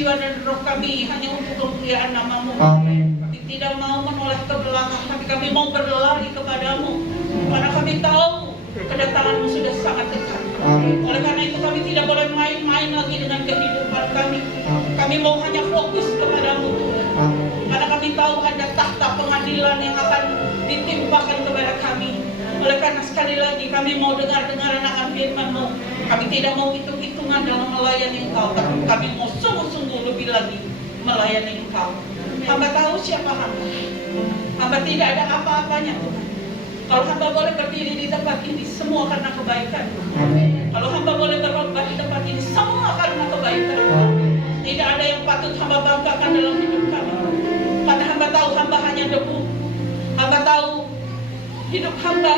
jiwa dan roh kami hanya untuk kemuliaan nama-Mu. Amin. Kami tidak mau menoleh ke belakang, tapi kami mau berlari kepadamu. Karena kami tahu kedatangan-Mu sudah sangat dekat. Amin. Oleh karena itu kami tidak boleh main-main lagi dengan kehidupan kami. Amin. Kami mau hanya fokus kepadamu, Tuhan. Amin. Karena kami tahu ada tahta pengadilan yang akan ditimpakan kepada kami. Oleh karena sekali lagi kami mau dengar-dengaran akan firman-Mu. Kami tidak mau hitung-hitungan dalam melayani Engkau, tapi kami mau sungguh-sungguh lebih lagi melayani Engkau. Hamba tahu siapa hamba. Hamba tidak ada apa-apanya, Tuhan. Kalau hamba boleh berdiri di tempat ini, semua karena kebaikan. Amin. Kalau hamba boleh berkhotbah di tempat ini, semua karena kebaikan. Amin. Tidak ada yang patut hamba banggakan dalam hidup kami. Karena hamba tahu hamba hanya debu. Hamba tahu hidup hamba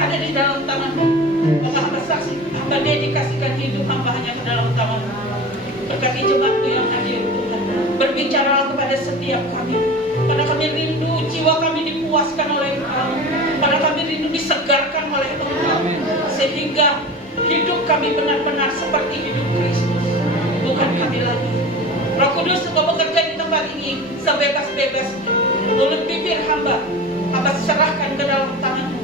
ada di dalam tangan-Mu. Maka hamba saksi, hamba dedikasikan hidup hamba hanya ke dalam tangan-Mu. Berkati jemaat-Mu yang hadir, Tuhan. Berbicaralah kepada setiap kami. Karena kami rindu jiwa kami dipuaskan oleh Engkau. Karena kami rindu disegarkan oleh Engkau. Sehingga hidup kami benar-benar seperti hidup Kristus. Bukan kami lagi. Roh Kudus, Engkau bekerja di tempat ini sebebas-bebasnya. Mulut bibir hamba serahkan ke dalam tangan-Mu.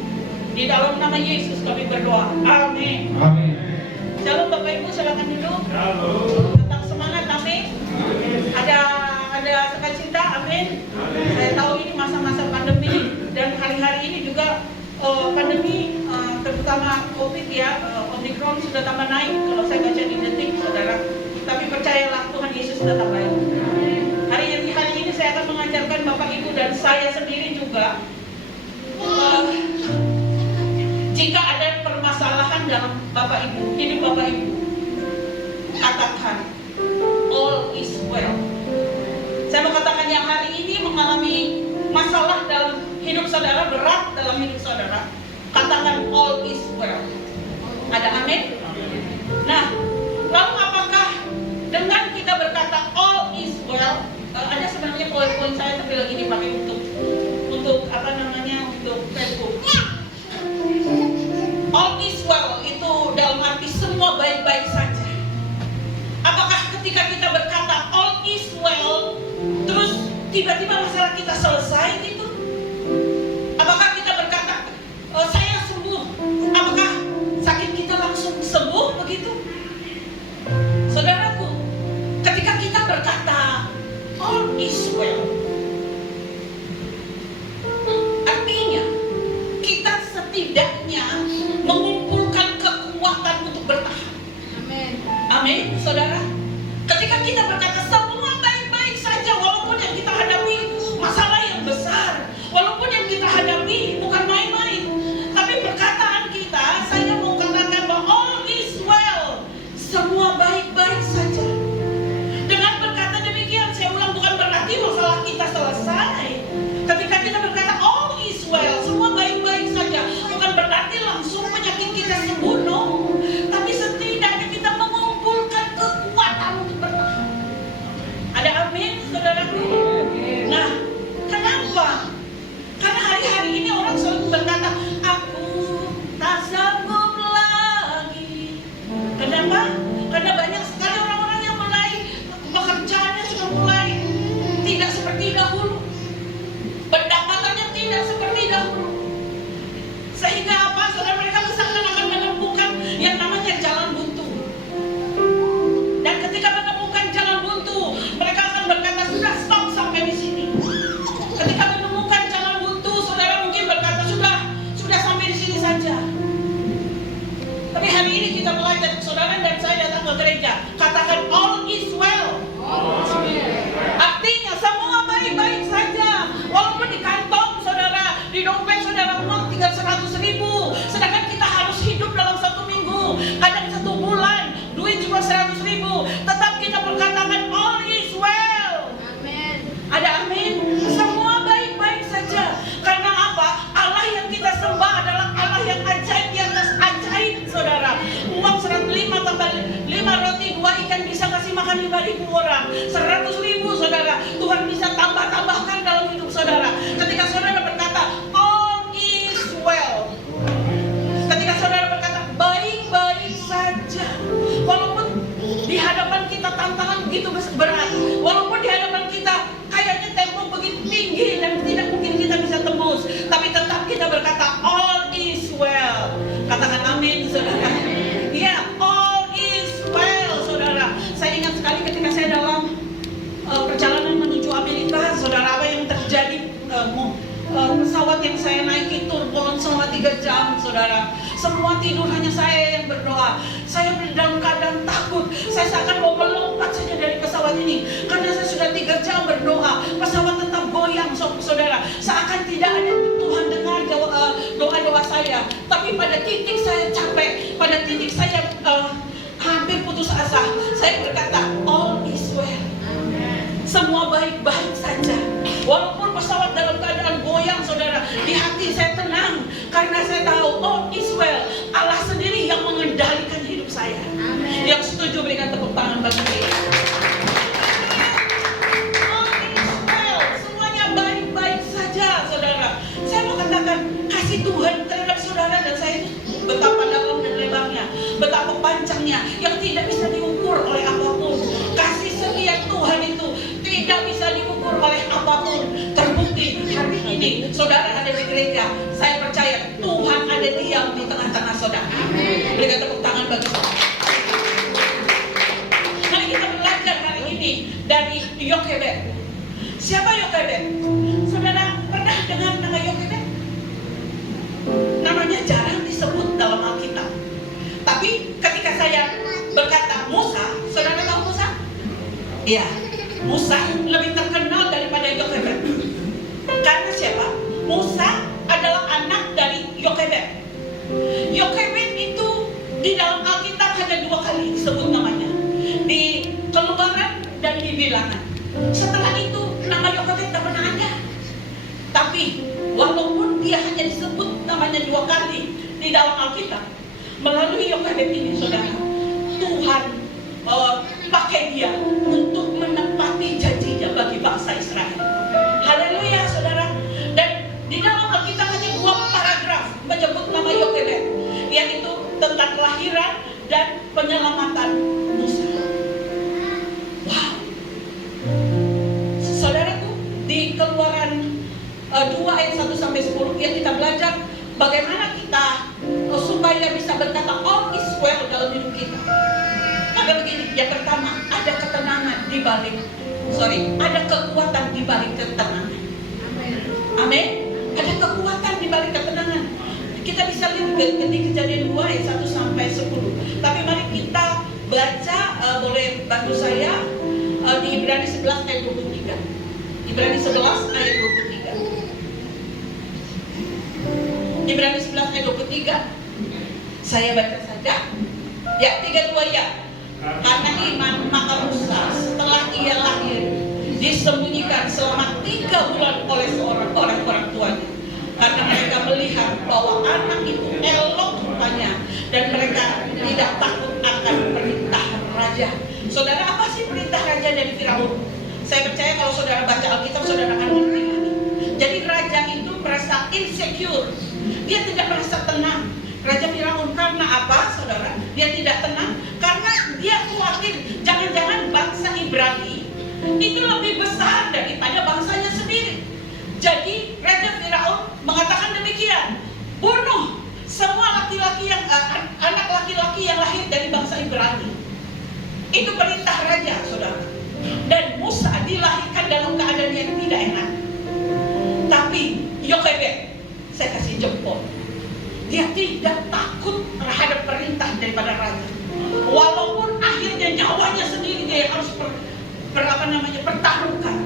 Di dalam nama Yesus kami berdoa. Amin. Amin. Shalom Bapak Ibu, silakan duduk. Tetap semangat, amin. Ada sukacita, amin. Saya tahu ini masa-masa pandemi dan hari-hari ini juga pandemi, terutama COVID ya, Omikron sudah tambah naik. Kalau saya baca di detik, saudara. Tapi percayalah Tuhan Yesus tetap baik. Hari ini saya akan mengajarkan Bapak Ibu dan saya sendiri juga. Jika ada permasalahan dalam Bapak Ibu, hidup Bapak Ibu, katakan all is well. Saya mau katakan yang hari ini mengalami masalah dalam hidup saudara, berat dalam hidup saudara, katakan all is well. Ada amin? Nah, lalu apakah dengan kita berkata all is well, ada sebenarnya poin-poin saya tapi lagi dipakai untuk Facebook. All is well itu dalam arti semua baik-baik saja. Apakah ketika kita berkata all is well, terus tiba-tiba masalah kita selesai gitu? Apakah kita berkata saya sembuh? Apakah sakit kita langsung sembuh begitu? Saudaraku, ketika kita berkata all is well, artinya kita setidaknya mengumpulkan kekuatan untuk bertahan. Amin, saudara. Ketika kita berkata semua baik-baik saja, walaupun yang kita hadapi masalah yang besar, walaupun yang kita hadapi bukan main-main, tapi perkataan kita, saya mau katakan bahwa all is well, semua baik-baik saja. Dengan berkata demikian, saya ulang, bukan berarti masalah kita selesai. Ketika kita berkata all is well, semua baik-baik saja, bukan berarti langsung penyakit kita sembuh, no. Tapi setidaknya kita mengumpulkan kekuatan untuk bertahan. Ada amin, saudaraku? Nah, kenapa? Karena hari-hari ini orang selalu berkata, aku tak sanggup lagi. Kenapa? Karena banyak sekali orang-orang yang mulai pekerjaannya sudah mulai tidak seperti dahulu, pendapatannya tidak seperti dahulu. Sehingga apa? Saudara, mereka misalkan akan menemukan yang namanya jalan buntu. Dan ketika menemukan jalan buntu, mereka akan berkata sudah stop sampai di sini. Ketika menemukan jalan buntu, saudara mungkin berkata sudah sampai di sini saja. Tapi hari ini kita belajar, saudara dan saya datang ke gereja, katakan all is well. Artinya semua baik-baik saja. Walaupun di kantong saudara, di dompet saudara uang tinggal 100.000, sedangkan kita harus hidup dalam 1 minggu, kadang 1 bulan, duit cuma 100.000, tetap kita berkatakan all is well. Amin. Ada amin? Semua baik-baik saja. Karena apa? Allah yang kita sembah adalah Allah yang ajaib, yang ajaib, saudara. Uang 105 tambah 5 roti 2 ikan bisa kasih makan 5.000 orang. 100.000, saudara. Tuhan bisa tambahkan dalam hidup saudara. Ketika saudara berkata all is well, ketika saudara berkata baik-baik saja, walaupun di hadapan kita tantangan begitu berat, walaupun di hadapan kita kayaknya tempo begitu tinggi dan tidak mungkin kita bisa tembus, tapi tetap kita berkata all is well. Katakan amin, saudara. Ya, all is well, saudara. Saya ingat sekali ketika saya dalam perjalanan menuju Amerika, saudara, apa yang terjadi? Pesawat yang saya naiki turbulence selama 3 jam, saudara. Semua tidur, hanya saya yang berdoa. Saya dalam keadaan takut. Saya seakan mau melompat saja dari pesawat ini, karena saya sudah 3 jam berdoa. Pesawat tetap goyang, saudara. Seakan tidak ada Tuhan dengar doa-doa saya. Tapi pada titik saya capek, pada titik saya hampir putus asa, saya berkata all is well. Semua baik-baik saja. Walaupun pesawat dalam keadaan goyang, saudara, di hati saya tenang karena saya tahu all is well. Allah sendiri yang mengendalikan hidup saya. Amen. Yang setuju berikan tepuk tangan bagi dia. All is well. Semuanya baik-baik saja, saudara. Saya mau katakan kasih Tuhan terhadap saudara dan saya itu betapa dalam dan lebarnya, betapa panjangnya, yang tidak bisa diukur oleh apapun. Kasih setia Tuhan itu tidak bisa diukur oleh apapun. Terbukti hari ini saudara ada di gereja, saya percaya Tuhan ada diam di tengah-tengah saudara. Berikan tepuk tangan bagi saudara. Mari kita belajar hari ini dari Yokebed. Siapa Yokebed? Saudara pernah dengar nama Yokebed? Namanya jarang disebut dalam Alkitab. Tapi ketika saya berkata Musa, saudara tahu Musa? Iya, Musa lebih terkenal daripada Yokebed. Karena siapa? Musa adalah anak dari Yokebed. Yokebed itu di dalam Alkitab hanya 2 kali disebut namanya, di Keluaran dan di Bilangan. Setelah itu nama Yokebed tak pernah ada. Tapi walaupun dia hanya disebut namanya 2 kali di dalam Alkitab, melalui Yokebed ini, saudara, Tuhan pakai dia untuk menepati janjinya bagi bangsa Israel. Haleluya, saudara. Dan di dalam Alkitab hanya 2 paragraf menyebut nama Yokebed, yaitu tentang kelahiran dan penyelamatan Musa. Wow. Saudaraku, di Keluaran 2 ayat 1 sampai 10 yang kita belajar bagaimana kita supaya bisa berkata all is well dalam hidup kita. Maka begini, yang pertama, ada ketenangan di balik, ada kekuatan di balik ketenangan. Amin. Ada kekuatan di balik ketenangan. Kita bisa lihat di Kejadian 2 ayat 1 sampai 10. Tapi mari kita baca, boleh bantu saya di Ibrani 11 ayat 23. Ibrani 11 ayat 23. Ibrani 11 ayat 23. Saya baca saja. Ya, 3-2 ya. Karena iman maka Musa setelah ia lahir disembunyikan selama 3 bulan oleh orang tuanya, karena mereka melihat bahwa anak itu elok rupanya dan mereka tidak takut akan perintah raja. Saudara, apa sih perintah raja dari Firaun? Saya percaya kalau saudara baca Alkitab, saudara akan mengerti lagi. Jadi raja itu merasa insecure, dia tidak merasa tenang. Raja Firaun, karena apa, saudara? Dia tidak tenang karena dia khawatir jangan-jangan bangsa Ibrani itu lebih besar daripada bangsanya sendiri. Jadi Raja Firaun mengatakan demikian, bunuh semua laki-laki yang anak laki-laki yang lahir dari bangsa Ibrani. Itu perintah raja, saudara. Dan Musa dilahirkan dalam keadaan yang tidak enak. Tapi Yokebed, saya kasih jempol. Dia tidak takut terhadap perintah daripada raja. Walaupun akhirnya nyawanya sendiri dia harus pertaruhkan.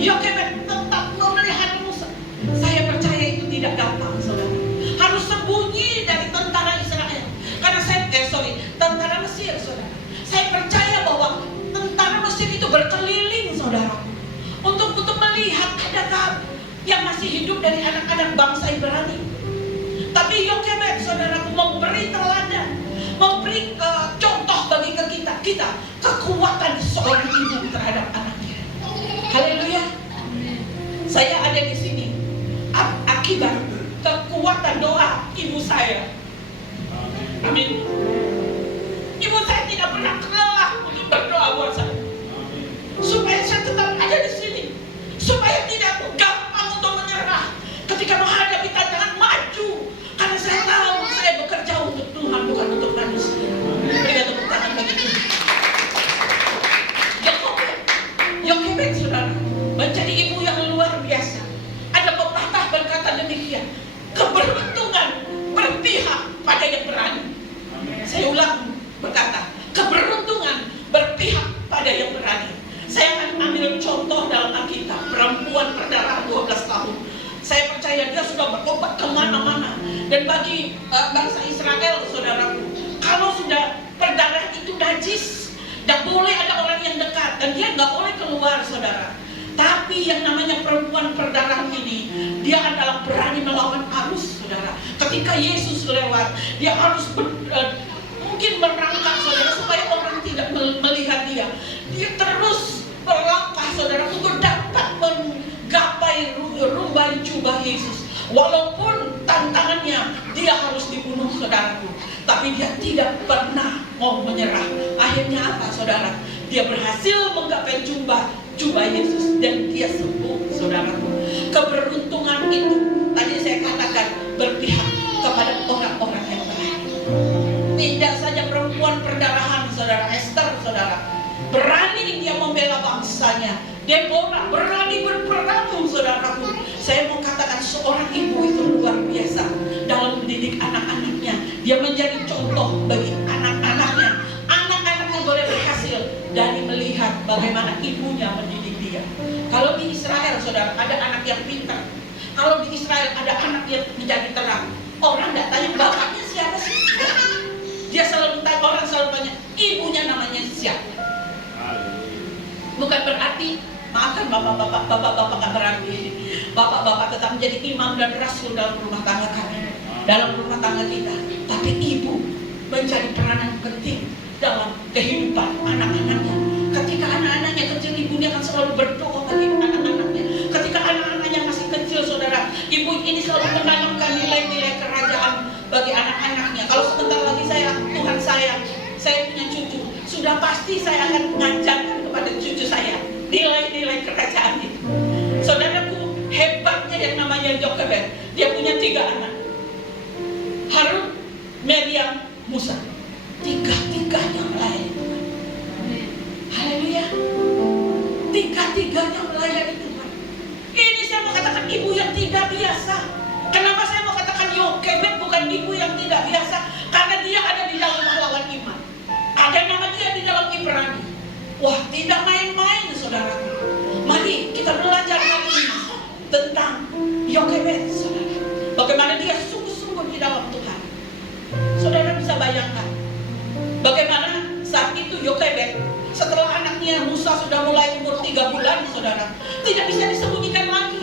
Yokebed tetap memelihara Musa. Saya percaya itu tidak gampang, saudara. Harus sembunyi dari tentara Israel. Karena tentara Mesir, saudara. Saya percaya bahwa tentara Mesir itu berkeliling, saudara, untuk melihat adakah yang masih hidup dari anak-anak bangsa Ibrani. Tapi Yokebed, saudaraku, memberi teladan, memberi contoh bagi kita kekuatan seorang ibu terhadap anaknya. Haleluya. Saya ada di sini akibat kekuatan doa ibu saya. Amin. Ibu saya tidak pernah lelah untuk berdoa buat saya, supaya saya tetap ada di sini, supaya tidak gampang untuk menyerah ketika menghadapi tantangan, maju. Karena saya tahu saya bekerja untuk Tuhan, bukan untuk manusia. Berikan tepuk tangan bagi Tuhan. Yokebed, saudara, menjadi ibu yang luar biasa. Ada pepatah berkata demikian, keberuntungan berpihak pada yang berani. Saya ulang berkata, keberuntungan berpihak pada yang berani. Saya akan ambil contoh dalam Alkitab, perempuan berdarah 12 tahun. Saya percaya dia sudah berobat kemana-mana. Dan bagi bangsa Israel, saudaraku, kalau sudah berdarah itu najis, tidak boleh ada orang yang dekat, dan dia nggak boleh keluar, saudara. Tapi yang namanya perempuan berdarah ini, dia adalah berani melawan arus, saudara. Ketika Yesus lewat, dia harus mungkin merangkak, saudara, supaya orang tidak melihat dia. Dia terus berlangkah, saudara, untuk dapat menggapai rumbai jubah Yesus. Walaupun tantangannya dia harus dibunuh, saudaraku, tapi dia tidak pernah mau menyerah. Akhirnya apa, saudara? Dia berhasil menggapai jubah Yesus dan dia sembuh, saudaraku. Keberuntungan itu tadi saya katakan berpihak kepada orang-orang yang berani. Tidak saja perempuan perdarahan, saudara, Esther, saudara, berani dia membela bangsanya. Deborah berani berperang, saudaraku. Saya mau katakan seorang ibu itu luar biasa dalam mendidik anak-anaknya. Dia menjadi contoh bagi anak-anaknya. Anak-anaknya boleh berhasil dari melihat bagaimana ibunya mendidik dia. Kalau di Israel, saudara, ada anak yang pintar. Kalau di Israel ada anak yang menjadi terang. Orang tidak tanya bapaknya siapa sih. Dia selalu tanya, orang selalu tanya ibunya namanya siapa. Bukan berarti, maafkan bapak-bapak gak berarti. Bapak-bapak tetap menjadi imam dan rasul dalam rumah tangga kami, dalam rumah tangga kita. Tapi ibu menjadi peranan penting dalam kehidupan anak-anaknya. Ketika anak-anaknya kecil, ibunya akan selalu berdoa bagi anak-anaknya. Ketika anak-anaknya masih kecil, saudara, ibu ini selalu menanamkan nilai-nilai kerajaan bagi anak-anaknya. Kalau sebentar lagi Tuhan saya punya cucu, sudah pasti saya akan mengajarkan kepada cucu saya nilai-nilai kerajaan itu. Saudaraku, hebatnya yang namanya Yokebed, dia punya 3 anak, Harun, Meriam, Musa. Tiga-tiganya melayani Tuhan. Haleluya. Tiga-tiganya melayani Tuhan. Ini saya mau katakan ibu yang tidak biasa. Kenapa saya mau katakan Yokebed bukan ibu yang tidak biasa? Karena dia ada di dalam pahlawan iman. Ada nama dia di dalam Ibrani. Wah, tidak main-main, saudara. Mari kita belajar hari ini tentang Yokebed, saudara. Bagaimana dia sungguh-sungguh di dalam Tuhan. Saudara bisa bayangkan bagaimana saat itu Yokebed, setelah anaknya Musa sudah mulai umur 3 bulan, saudara, tidak bisa disembunyikan lagi.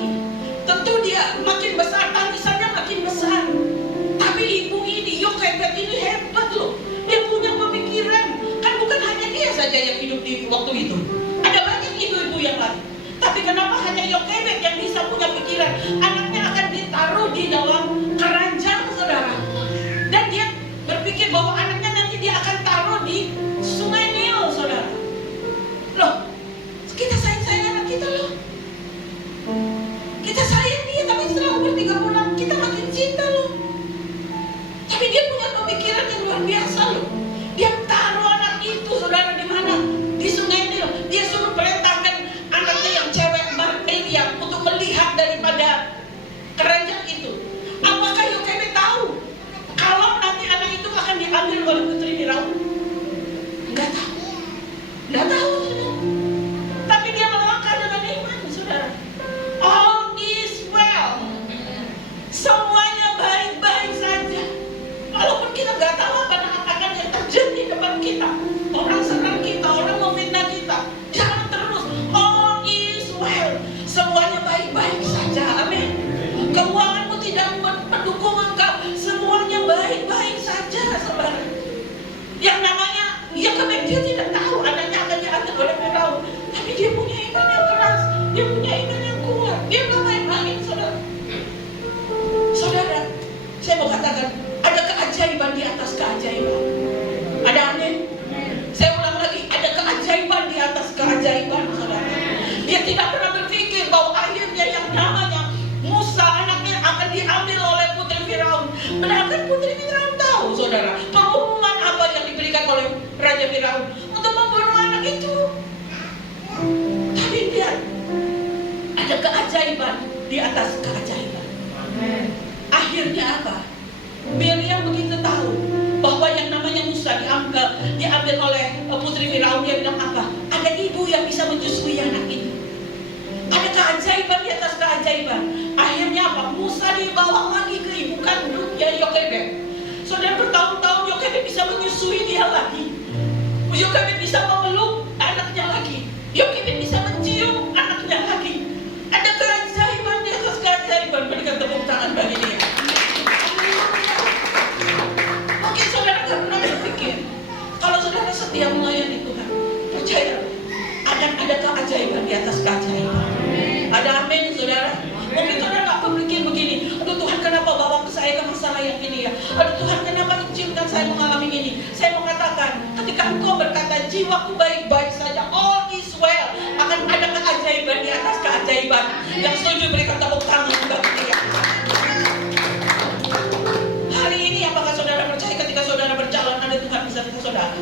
Tentu dia makin besar, tangisannya makin besar. Tapi ibu ini, Yokebed ini hebat loh. Dia punya pemikiran. Kan bukan hanya dia saja yang hidup di waktu itu. Ada banyak ibu-ibu yang lain. Tapi kenapa hanya Yokebed yang bisa punya pikiran? Anaknya akan ditaruh di dalam keranjang, saudara. Dan dia berpikir bahwa anaknya nanti dia akan taruh di sungai Nil, saudara. Loh, kita sayang anak kita loh. Kita sayang dia, tapi setelah umur 3 bulan kita makin cinta loh. Tapi dia punya pemikiran yang luar biasa loh. Dia taruh anak itu, saudara, di mana? Di sungai Nil. Dia suruh perintahkan anaknya yang cewek, Meriam, untuk melihat daripada keranjang itu. Apakah Yokebed tahu kalau nanti anak itu akan diambil oleh putri Firaun? Enggak tahu. Enggak tahu, saudara. Tapi dia melangkah dengan iman, saudara. All is well. Semuanya baik-baik saja. Walaupun kita nggak tahu apa yang terjadi di depan kita. Orang serang kita, orang memfitnah kita. Jangan terus. All is well. Semuanya baik-baik saja. Amin. Keuanganmu tidak mendukung engkau. Semuanya baik-baik saja, saudara. Yang namanya Yokebed, dia tidak tahu anaknya akan diambil oleh Firaun. Tapi dia punya iman yang keras. Dia punya iman yang kuat. Dia nggak main-main, saudara. Saudara, saya mau katakan ada keajaiban di atas keajaiban. Ada amin? Saya ulang lagi, ada keajaiban di atas keajaiban, saudara. Dia tidak pernah berpikir bahwa akhirnya yang namanya Musa, anaknya, akan diambil oleh putri Firaun. Padahal putri Firaun tahu, saudara, pengumuman apa yang diberikan oleh Raja Firaun untuk membunuh anak itu. Tapi lihat, ada keajaiban di atas keajaiban. Akhirnya apa? Meriam begitu tahu bahwa yang namanya Musa diambil oleh putri Firaun. Dia bilang apa? Ada ibu yang bisa menyusui anak itu. Ada keajaiban di atas keajaiban. Akhirnya apa? Musa dibawa lagi ke ibu kandungnya Yokebed. Saudara, bertahun-tahun Yokebed bisa menyusui dia lagi. Yokebed bisa memeluk anaknya lagi. Yokebed bisa mencium anaknya lagi. Ada keajaiban di atas keajaiban. Berikan tepuk tangan bagi dia. Mungkin saudara gak pernah berpikir, kalau saudara setia melayani Tuhan, percaya akan ada keajaiban di atas keajaiban. Ada amin, saudara. Mungkin saudara gak berpikir begini, aduh Tuhan, kenapa bawa ke saya ke masalah yang ini ya? Aduh Tuhan, kenapa izinkan saya mengalami ini? Saya mau katakan, ketika engkau berkata jiwaku baik-baik saja, all is well, akan ada keajaiban di atas keajaiban. Yang setuju berikan tepuk tangan bagi dia. Hari ini apakah saudara percaya ketika saudara berjalan ada Tuhan beserta saudara?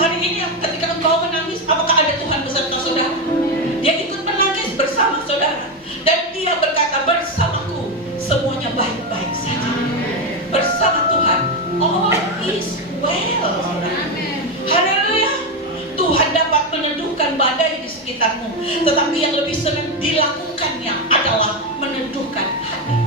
Hari ini ketika engkau menangis, apakah ada Tuhan beserta saudara? Dia ikut menangis bersama saudara. Dan dia berkata, bersamaku semuanya baik-baik saja. Bersama Tuhan all is well. Haleluya. Tuhan dapat meneduhkan badai di sekitarmu, tetapi yang lebih sering dilakukannya adalah meneduhkan hati.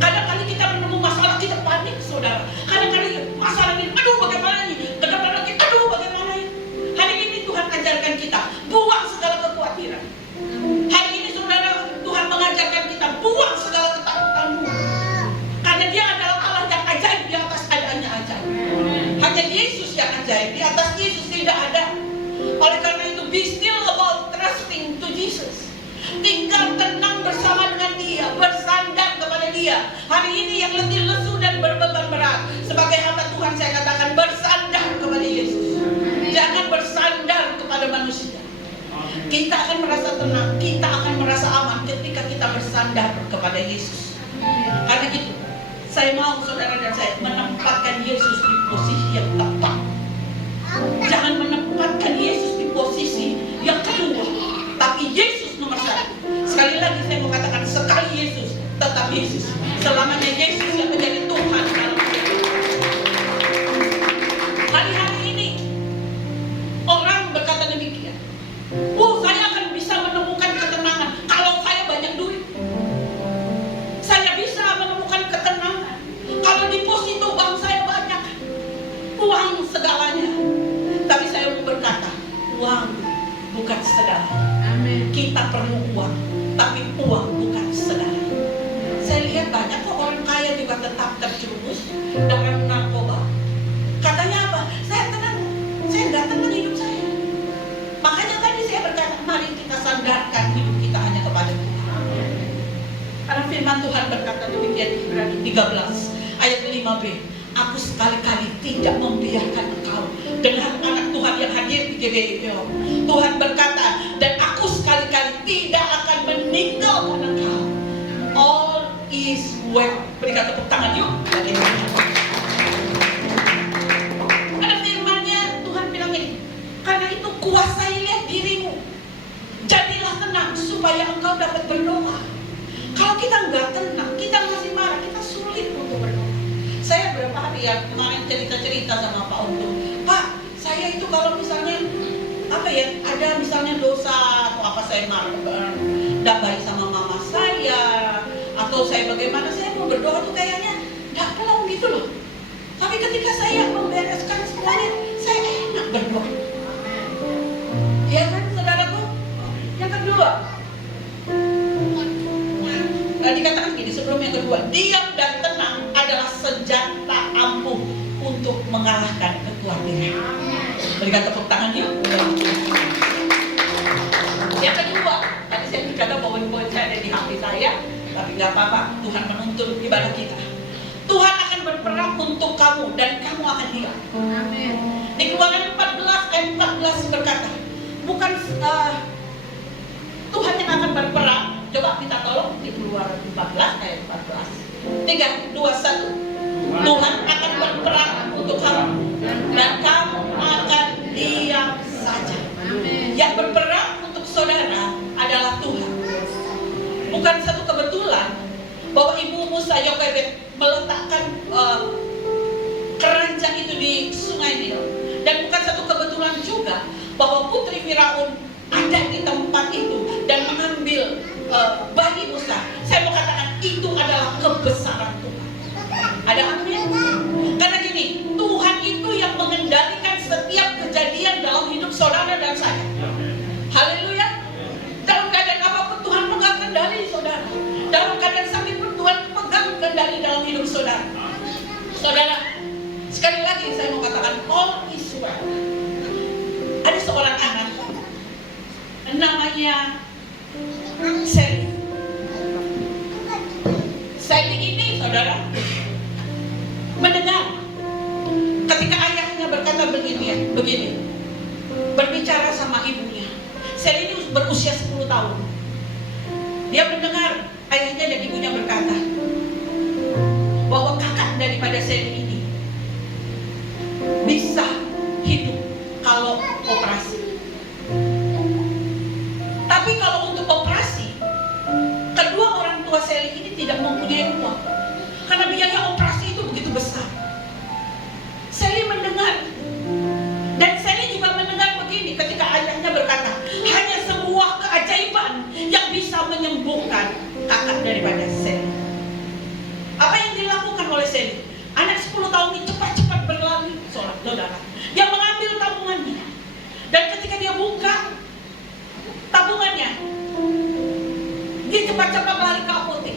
Kadang-kadang kita menemu masalah, kita panik, saudara. Kadang-kadang masalah ini, aduh bagaimana ini? Kadang-kadang kita, aduh bagaimana ini? Hari ini Tuhan ajarkan kita, buang segala kekhawatiran. Hari ini saudara, Tuhan mengajarkan kita, buang segala ketakutanmu. Karena dia adalah Allah yang ajaib di atas adanya ajaib. ajaib. Di atas Yesus tidak ada. Oleh karena itu, be still about trusting to Jesus. Tinggal tenang bersama dengan Dia, bersandar kepada Dia. Hari ini yang letih lesu dan berbeban berat, sebagai hamba Tuhan saya katakan bersandar kepada Yesus. Jangan bersandar kepada manusia. Kita akan merasa tenang, kita akan merasa aman ketika kita bersandar kepada Yesus. Karena itu, saya mau saudara dan saya menempatkan Yesus di posisi yang tepat. Jangan menempatkan Yesus di posisi yang kedua, tapi Yesus nomor satu. Sekali lagi saya mau katakan, sekali Yesus, tetap Yesus. Selamanya Yesus yang menjadi Tuhan dalam hidup. Hari-hari ini orang berkata demikian. Saya akan bisa menemukan ketenangan kalau saya banyak duit. Saya bisa menemukan ketenangan kalau deposito bank saya banyak. Uang segalanya. Tapi saya mau berkata, uang bukan segalanya. Amin. Kita perlu uang, tapi uang bukan segalanya. Saya lihat banyak kok orang kaya juga tetap terjerumus dalam narkoba. Katanya apa? Saya tenang. Saya nggak tenang hidup saya. Makanya tadi saya berkata, mari kita sandarkan hidup kita hanya kepada Tuhan. Karena firman Tuhan berkata demikian di Ibrani 13 ayat 5b. Aku sekali-kali tidak membiarkan engkau dengan anak Tuhan yang hadir di GBI. Tuhan berkata, dan aku sekali-kali tidak akan meninggalkan engkau. All is well. Berikan tepuk tangan yuk. Ada firmannya, Tuhan bilang ini, karena itu kuasailah dirimu, jadilah tenang supaya engkau dapat berdoa. Kalau kita nggak tenang, kita masih marah, kita sulit untuk berdoa. Saya berapa hari ya kemarin cerita-cerita sama Pak Untung, Pak, saya itu kalau misalnya apa ya, ada misalnya dosa atau apa, saya marah, nggak baik sama mama saya, atau saya bagaimana, saya mau berdoa tuh kayaknya nggak pelong gitu loh. Tapi ketika saya membereskan semuanya, saya enak berdoa. Ya kan, saudaraku? Yang kedua, dikatakan gini sebelum yang kedua, diam dan tenang adalah senjata ampuh untuk mengalahkan kekhawatiran. Berikan tepuk tangan yuk. Yang kedua, tadi saya berkata poin-poin saya ada di hati saya, tapi nggak apa-apa, Tuhan menuntun ibadah kita. Tuhan akan berperang untuk kamu dan kamu akan diam. Amin. Di Keluaran 14 ayat 14 berkata, bukan Tuhan yang akan berperang. Coba kita tolong di Keluaran 14 ayat 14. 3, 2, 1. Tuhan akan berperang untuk kamu dan kamu akan diam saja. Amin. Yang berperang untuk saudara adalah Tuhan. Bukan satu kebetulan bahwa Ibu Musa Yokebed meletakkan keranjang itu di Sungai Nil, dan bukan satu kebetulan juga bahwa putri Firaun ada di tempat itu dan mengambil bayi Musa. Saya mau katakan itu adalah kebesaran Tuhan. Ada amin? Karena gini, Tuhan itu yang mengendalikan setiap kejadian dalam hidup saudara dan saya. Haleluya. Dalam keadaan apapun Tuhan pegang kendali saudara. Dalam keadaan sakit pun Tuhan pegang kendali dalam hidup saudara. Saudara, sekali lagi saya mau katakan all is well. Ada seorang anak namanya Sally. Sally ini saudara mendengar ketika ayahnya berkata begini, berbicara sama ibunya. Sally ini berusia 10 tahun. Dia mendengar ayahnya dan ibunya berkata bahwa kakak daripada Sally ini bisa hidup kalau operasi. Tapi kalau untuk operasi, kedua orang tua Sally ini tidak mempunyai uang karena biaya operasi itu begitu besar. Sally mendengar, dan Sally juga mendengar begini ketika ayahnya berkata, hanya sebuah keajaiban yang bisa menyembuhkan kakak daripada Sally. Apa yang dilakukan oleh Sally? Anak 10 tahun ini cepat-cepat berlari, saudara. Dia mengambil tabungannya, dan ketika dia buka tabungannya, dia cepat-cepat lari ke apotek.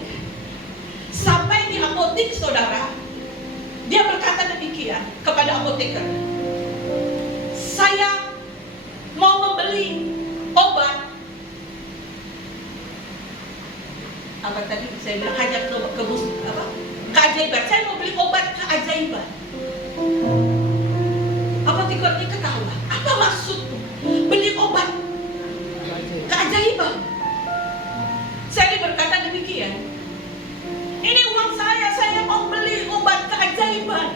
Sampai di apotek saudara, dia berkata demikian kepada apoteker, Saya mau membeli obat. Apa tadi saya bilang hajat keajaiban. Saya mau beli obat keajaiban. Apa tiga-tiganya ketawa? Apa maksudmu? Beli obat keajaiban. Saya berkata demikian. Ini uang saya mau beli obat keajaiban.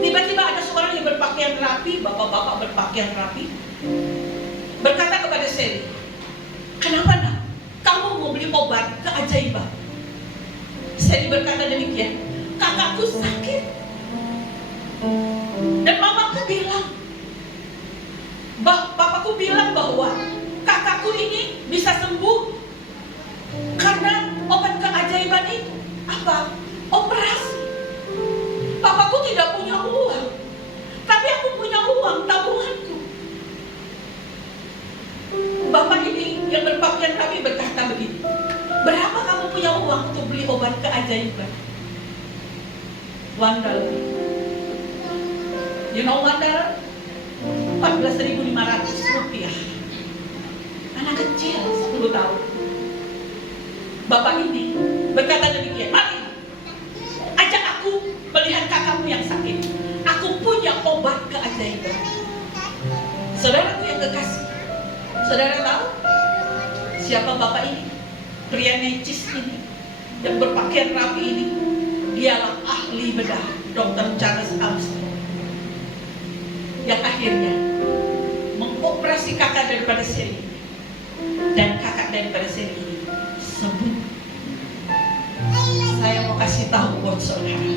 Tiba-tiba ada seorang yang berpakaian rapi, bapak-bapak berpakaian rapi, berkata kepada Sally, "Kenapa nak? Kamu mau beli obat keajaiban?" Sally berkata demikian, "Kakakku sakit." Dan mamaku bilang, bapakku bilang bahwa kakakku ini bisa sembuh karena obat keajaiban itu. Apa? Operasi. Papaku tidak punya uang, tapi aku punya uang tabunganku. Bapak ini yang berpakaian rapi berkata begini, "Berapa kamu punya uang untuk beli obat keajaiban?" $1. You know $1? 14.500 rupiah. Anak kecil 10 tahun. Bapak ini berkata demikian, "Mari, ajak aku melihat kakakmu yang sakit. Aku punya obat keajaiban." Saudaraku yang kekasih, saudara tahu siapa bapak ini? Pria necis ini, yang berpakaian rapi ini, dialah ahli bedah, Dr. Charles Armstrong, yang akhirnya mengoperasi kakak daripada Sally, dan kakak daripada Sally ini sembuh. Saya mau kasih tahu buat saudara,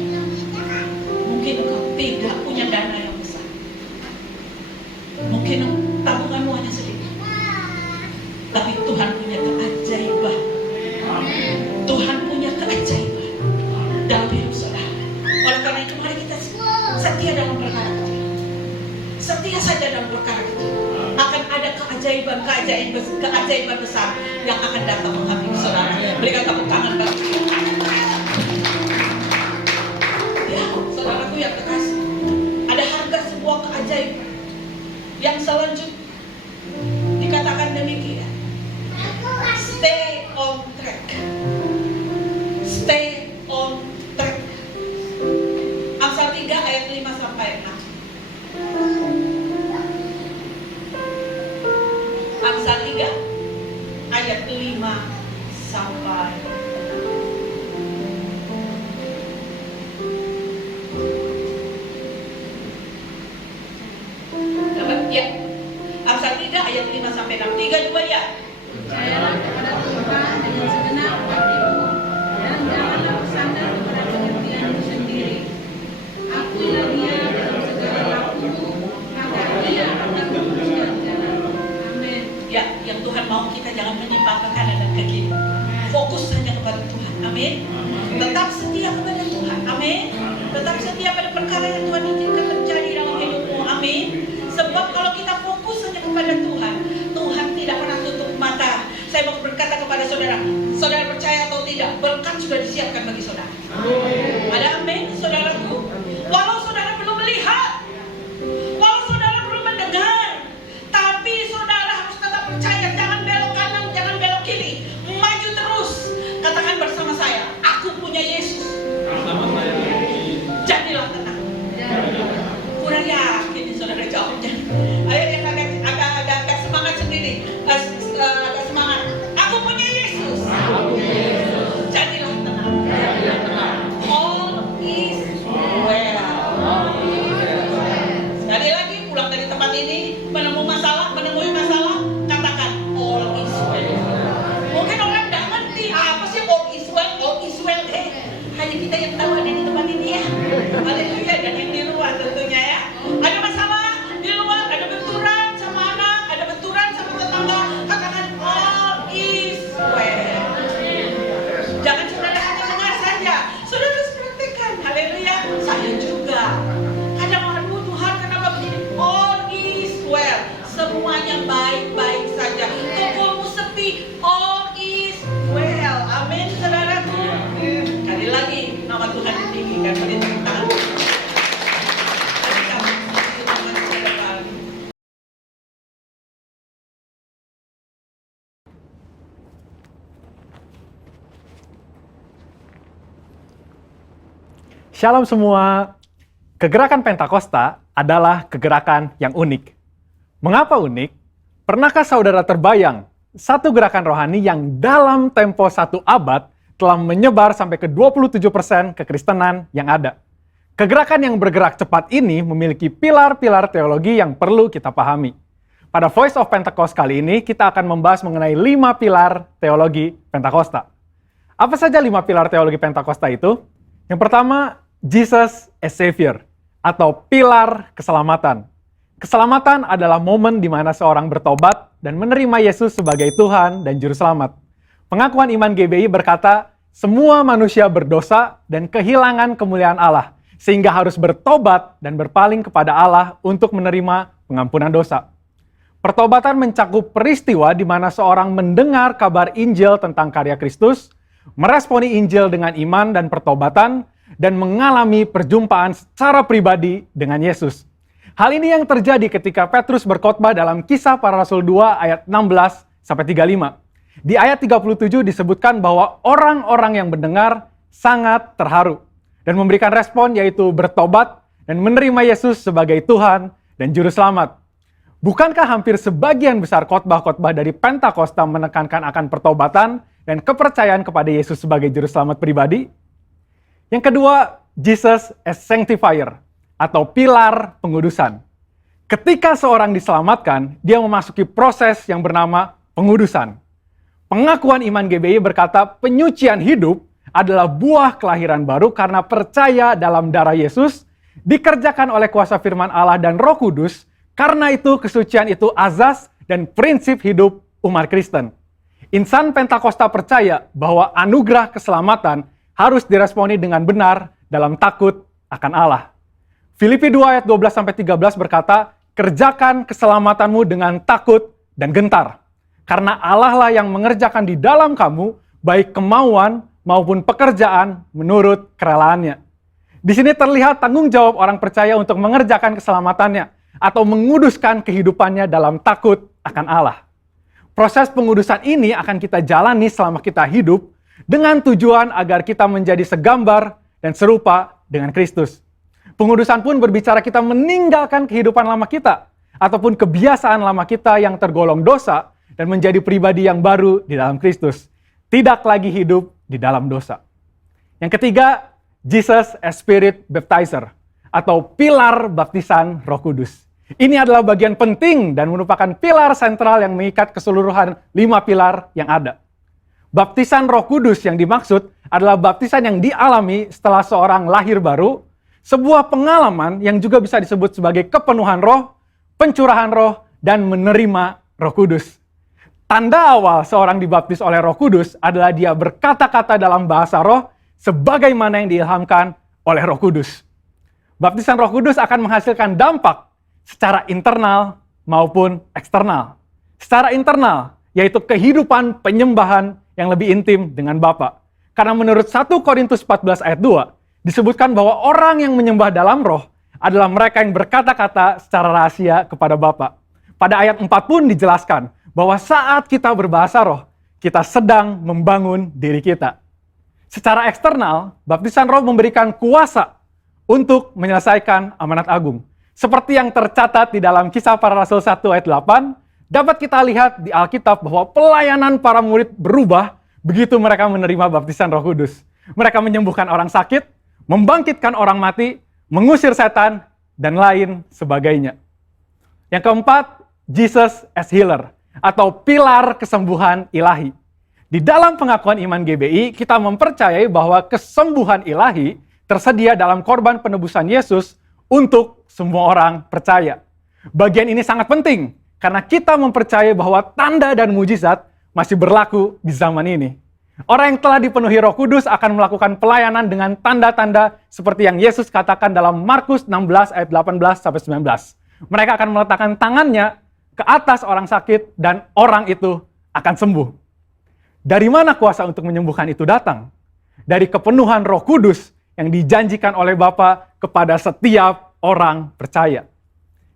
mungkin engkau tidak punya dana yang besar, mungkin tabunganmu hanya sedikit, tapi Tuhan punya keajaiban. Tuhan punya keajaiban dalam hidup saudara. Oleh karena itu mari kita setia dalam perkara kecil. Setia saja dalam perkara kecil. Akan ada keajaiban besar yang akan datang menghampiri saudara. Berikan tepuk tangan bagi Tuhan. Ya, saudaraku yang terkasih, ada harga sebuah keajaiban. Yang selanjutnya dikatakan demikian, stay on track. Stay on track. Amsal 3 ayat 5 sampai 6. Amsal 3 ayat 5 sampai 6. Dapat ya? Amsal 3 ayat 5 sampai 6. 3 2 ya. Percayalah kepada Tuhan dengan segenap hatimu dan janganlah bersandar kepada pengertianmu sendiri. Akuilah Dia dalam segala lakumu, maka Dia akan meluruskan jalanmu. Amin. Ya, yang Tuhan mau kita jangan menyimpang ke kanan dan ke kiri. Fokus hanya kepada Tuhan. Amin. Tetap setia kepada Tuhan. Amin. Tetap setia pada perkara yang Tuhan izinkan terjadi dalam hidupmu. Amin. Sebab kalau kita fokus hanya kepada Tuhan, Tuhan tidak pernah tutup mata. Saya mau berkata kepada saudara, saudara percaya atau tidak, berkat sudah disiapkan bagi saudara. Ada amin, saudaraku. Walau saudara belum melihat, walau saudara belum mendengar, tapi saudara harus tetap percaya. Jangan belok kanan, jangan belok kiri, maju terus. Katakan bersama saya, aku punya Yesus. Jadilah tenang. Kurang yakin saudara jawabnya. Ayo yang agak semangat sendiri, agak semangat. Aku punya Yesus. Jadilah tenang. All is well. Sekali lagi pulang dari tempat ini menemui masalah, katakan all is well. Mungkin orang tidak ngerti apa sih all is well. Hanya kita yang tahu ada di tempat ini ya. Haleluya, dan yang di luar tentunya ya. Ada masalah di luar, ada benturan sama anak, ada benturan sama tetangga, katakan all is well. Jangan saudara hanya dengar saja, saudara harus praktekkan. Haleluya, saya juga. Kadang orang Tuhan kenapa begini? All is well, semuanya baik-baik saja. Tokomu sepi, all is well. Amin, saudaraku. Sekali lagi nama Tuhan ditinggikan. Beri tepuk tangan. Shalom semua. Kegerakan Pentakosta adalah kegerakan yang unik. Mengapa unik? Pernahkah saudara terbayang satu gerakan rohani yang dalam tempo 1 abad telah menyebar sampai ke 27% kekristenan yang ada? Kegerakan yang bergerak cepat ini memiliki pilar-pilar teologi yang perlu kita pahami. Pada Voice of Pentecost kali ini, kita akan membahas mengenai 5 pilar teologi Pentakosta. Apa saja 5 pilar teologi Pentakosta itu? Yang pertama, Jesus as Savior, atau pilar keselamatan. Keselamatan adalah momen di mana seorang bertobat dan menerima Yesus sebagai Tuhan dan Juru Selamat. Pengakuan iman GBI berkata, semua manusia berdosa dan kehilangan kemuliaan Allah, sehingga harus bertobat dan berpaling kepada Allah untuk menerima pengampunan dosa. Pertobatan mencakup peristiwa di mana seorang mendengar kabar Injil tentang karya Kristus, meresponi Injil dengan iman dan pertobatan, dan mengalami perjumpaan secara pribadi dengan Yesus. Hal ini yang terjadi ketika Petrus berkhotbah dalam Kisah Para Rasul 2 ayat 16-35. Di ayat 37 disebutkan bahwa orang-orang yang mendengar sangat terharu dan memberikan respon, yaitu bertobat dan menerima Yesus sebagai Tuhan dan Juru Selamat. Bukankah hampir sebagian besar khotbah-khotbah dari Pentakosta menekankan akan pertobatan dan kepercayaan kepada Yesus sebagai Juru Selamat pribadi? Yang kedua, Jesus as Sanctifier, atau pilar pengudusan. Ketika seorang diselamatkan, dia memasuki proses yang bernama pengudusan. Pengakuan iman GBI berkata penyucian hidup adalah buah kelahiran baru karena percaya dalam darah Yesus, dikerjakan oleh kuasa firman Allah dan Roh Kudus. Karena itu kesucian itu azas dan prinsip hidup umat Kristen. Insan Pentakosta percaya bahwa anugerah keselamatan harus diresponi dengan benar dalam takut akan Allah. Filipi 2 ayat 12-13 berkata, kerjakan keselamatanmu dengan takut dan gentar. Karena Allah lah yang mengerjakan di dalam kamu, baik kemauan maupun pekerjaan menurut kerelaannya. Di sini terlihat tanggung jawab orang percaya untuk mengerjakan keselamatannya, atau menguduskan kehidupannya dalam takut akan Allah. Proses pengudusan ini akan kita jalani selama kita hidup, dengan tujuan agar kita menjadi segambar dan serupa dengan Kristus. Pengudusan pun berbicara kita meninggalkan kehidupan lama kita, ataupun kebiasaan lama kita yang tergolong dosa, dan menjadi pribadi yang baru di dalam Kristus. Tidak lagi hidup di dalam dosa. Yang ketiga, Jesus as Spirit Baptizer, atau pilar baptisan Roh Kudus. Ini adalah bagian penting dan merupakan pilar sentral yang mengikat keseluruhan 5 pilar yang ada. Baptisan Roh Kudus yang dimaksud adalah baptisan yang dialami setelah seorang lahir baru, sebuah pengalaman yang juga bisa disebut sebagai kepenuhan roh, pencurahan roh, dan menerima Roh Kudus. Tanda awal seorang dibaptis oleh Roh Kudus adalah dia berkata-kata dalam bahasa roh sebagaimana yang diilhamkan oleh Roh Kudus. Baptisan Roh Kudus akan menghasilkan dampak secara internal maupun eksternal. Secara internal, yaitu kehidupan penyembahan yang lebih intim dengan Bapa. Karena menurut 1 Korintus 14 ayat 2, disebutkan bahwa orang yang menyembah dalam roh adalah mereka yang berkata-kata secara rahasia kepada Bapa. Pada ayat 4 pun dijelaskan bahwa saat kita berbahasa roh, kita sedang membangun diri kita. Secara eksternal, baptisan roh memberikan kuasa untuk menyelesaikan amanat agung. Seperti yang tercatat di dalam Kisah Para Rasul 1 ayat 8, dapat kita lihat di Alkitab bahwa pelayanan para murid berubah begitu mereka menerima baptisan Roh Kudus. Mereka menyembuhkan orang sakit, membangkitkan orang mati, mengusir setan, dan lain sebagainya. Yang keempat, Jesus as Healer, atau pilar kesembuhan ilahi. Di dalam pengakuan iman GBI, kita mempercayai bahwa kesembuhan ilahi tersedia dalam korban penebusan Yesus untuk semua orang percaya. Bagian ini sangat penting, karena kita mempercayai bahwa tanda dan mujizat masih berlaku di zaman ini. Orang yang telah dipenuhi Roh Kudus akan melakukan pelayanan dengan tanda-tanda seperti yang Yesus katakan dalam Markus 16 ayat 18-19. Mereka akan meletakkan tangannya ke atas orang sakit dan orang itu akan sembuh. Dari mana kuasa untuk menyembuhkan itu datang? Dari kepenuhan Roh Kudus yang dijanjikan oleh Bapa kepada setiap orang percaya.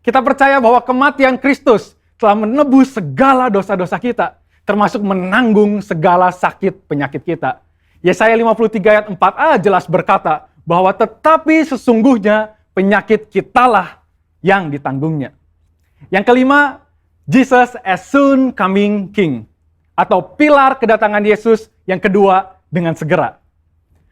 Kita percaya bahwa kematian Kristus telah menebus segala dosa-dosa kita, termasuk menanggung segala sakit penyakit kita. Yesaya 53 ayat 4a jelas berkata bahwa tetapi sesungguhnya penyakit kitalah yang ditanggungnya. Yang kelima, Jesus as soon coming King, atau pilar kedatangan Yesus yang kedua dengan segera.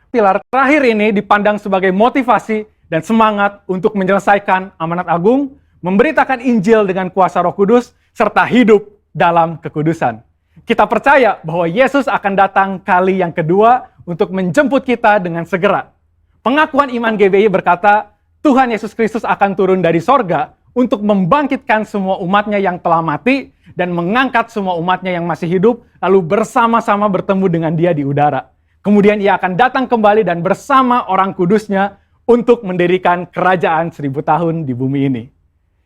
Pilar terakhir ini dipandang sebagai motivasi dan semangat untuk menyelesaikan amanat agung, memberitakan Injil dengan kuasa Roh Kudus, serta hidup dalam kekudusan. Kita percaya bahwa Yesus akan datang kali yang kedua untuk menjemput kita dengan segera. Pengakuan iman GBI berkata, Tuhan Yesus Kristus akan turun dari sorga untuk membangkitkan semua umatnya yang telah mati dan mengangkat semua umatnya yang masih hidup, lalu bersama-sama bertemu dengan dia di udara. Kemudian ia akan datang kembali dan bersama orang kudusnya untuk mendirikan kerajaan 1000 tahun di bumi ini.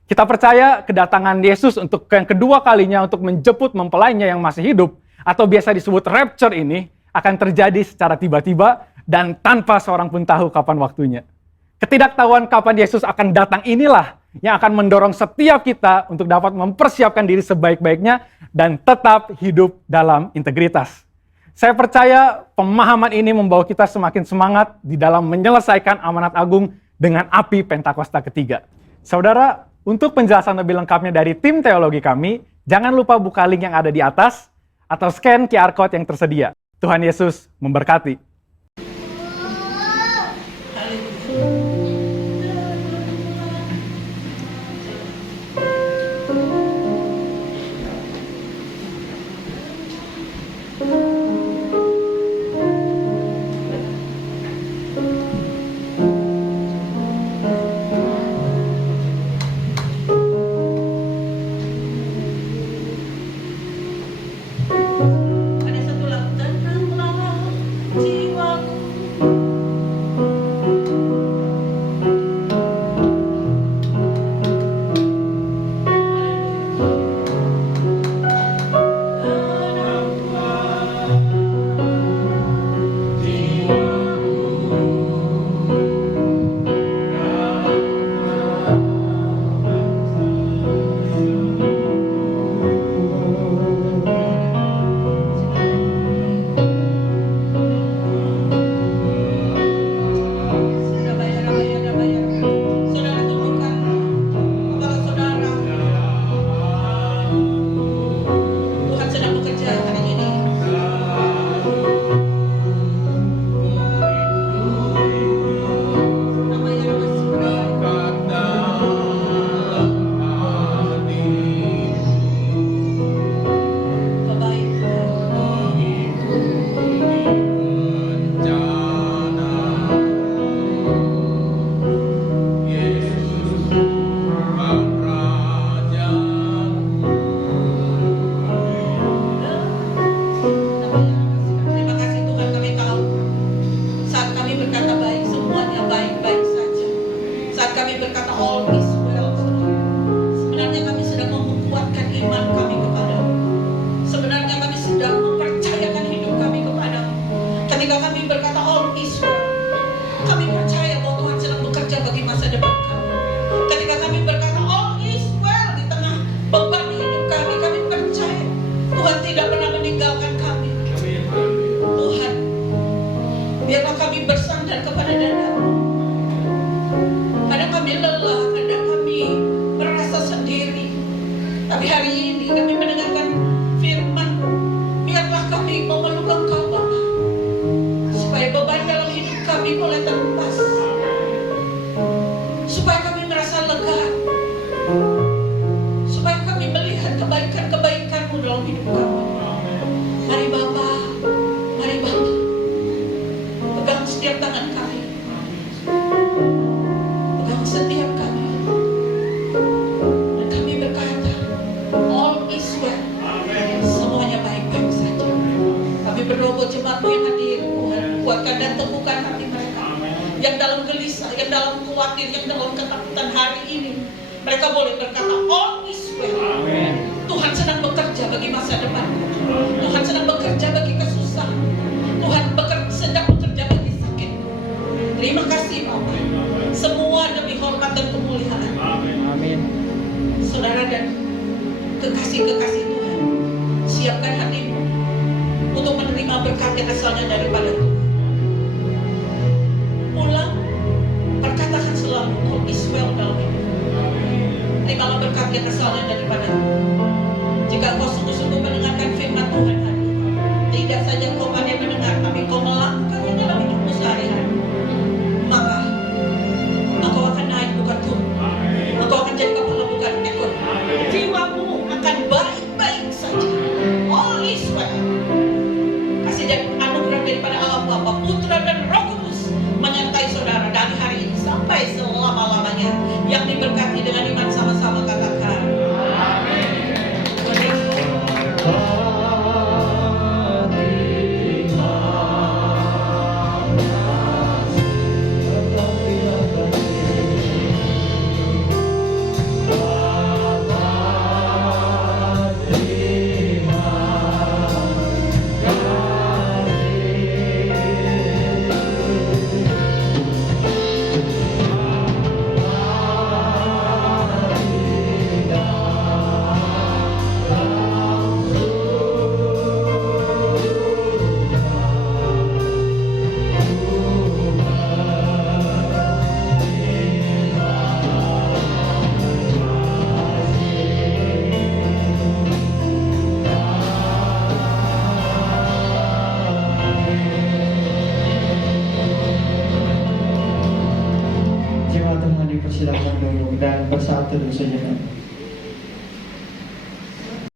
Kita percaya kedatangan Yesus untuk yang kedua kalinya untuk menjemput mempelainya yang masih hidup, atau biasa disebut rapture ini, akan terjadi secara tiba-tiba dan tanpa seorang pun tahu kapan waktunya. Ketidaktahuan kapan Yesus akan datang inilah yang akan mendorong setiap kita untuk dapat mempersiapkan diri sebaik-baiknya dan tetap hidup dalam integritas. Saya percaya pemahaman ini membawa kita semakin semangat di dalam menyelesaikan amanat agung dengan api Pentakosta ketiga. Saudara, untuk penjelasan lebih lengkapnya dari tim teologi kami, jangan lupa buka link yang ada di atas atau scan QR Code yang tersedia. Tuhan Yesus memberkati. Ada satu lagu, tenanglah jiwaku. Saudara tunjukkan kepada saudara Tuhan sedang bekerja hari ini. Terima kasih Tuhan, kami tahu saat kami berkata baik, semuanya baik-baik saja. Saat kami berkata all is well, sebenarnya kami sedang menguatkan iman kami kepadamu. Sebenarnya kami sedang mempercayakan hidup kami kepadamu. Ketika kami berkata all is well, kami percaya bahwa Tuhan sedang bekerja bagi masa depan kami. Ketika kami berkata all is well di tengah beban hidup kami, kami percaya Tuhan tidak pernah meninggalkan kami. Tuhan, biarlah kami bersandar kepada dada-Mu. Kadang kami lelah, kadang kami merasa sendiri. Tapi hari ini kami mendengarkan firman-Mu. Biarlah kami memeluk Engkau Bapa, supaya beban dalam hidup kami boleh terlepas, supaya kami merasa lega, supaya kami melihat kebaikan-kebaikan-Mu dalam hidup kami. Mari Bapa, mari Bapa, pegang setiap tangan kami, pegang setiap kami, dan kami berkata, all is well, semuanya baik-baik saja. Kami berdoa buat jemaat-Mu yang hadir, Tuhan, kuatkan dan teguhkan hati mereka, yang dalam gelisah, yang dalam khawatir, yang dalam ketakutan hari ini, mereka boleh berkata, all is well. Tuhan sedang bekerja bagi masa depan. Tuhan sedang bekerja bagi kesusahan. Tuhan sedang bekerja bagi sakit. Terima kasih Bapa. Semua demi hormat dan kemuliaan. Amin. Saudara dan kekasih-kekasih Tuhan, siapkan hatimu untuk menerima berkat yang asalnya daripada Tuhan. Pulang berkat yang asalnya daripada jika kau sungguh-sungguh mendengarkan firman Tuhan hari ini, tidak saja kau pandai mendengar, tapi kau melakukannya dalam hidupmu sehari-hari, maka engkau akan naik bukan turun. Engkau akan jadi kepala bukan ekor. Jiwamu akan baik-baik saja. All is well. Kasih dan anugerah daripada Allah Bapa, Putra dan Roh Kudus menyertai saudara dari hari ini sampai selama-lamanya. Yang diberkati dengan iman sama-sama katakan. Jemaat Tuhan dipersilakan duduk dan bersatu sejenak.